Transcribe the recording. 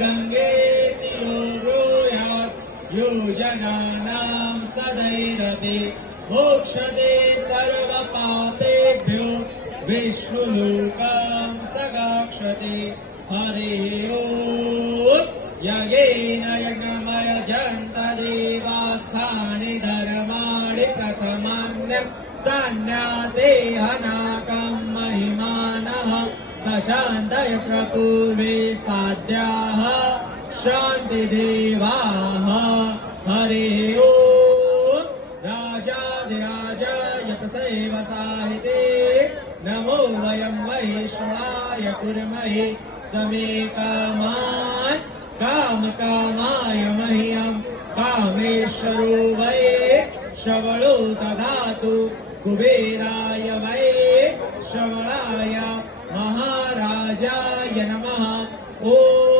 गङ्गेति यो ब्रूयात् योजनानां सदैरपि मोक्षदे सर्वपापेभ्यो विष्णुलोकं सगाक्षते। हरिः ओम्। यज्ञेन यज्ञमयजन्त देवास्थानि धर्माणि प्रथमान्यं सन्न्यासे हनाकं महिमानः सशान्तय प्रपूर्वे साध्याः शान्तिदेवाः। हरिः ओम्। राजाधिराजाय तथैव साहिते नमो वयं वैष्णवाय कुर्महे समे कामान् कामकामाय मह्यं कामेश्वरो वै श्रवणो ददातु कुबेराय वै श्रवणाय महाराजाय नमः। ॐ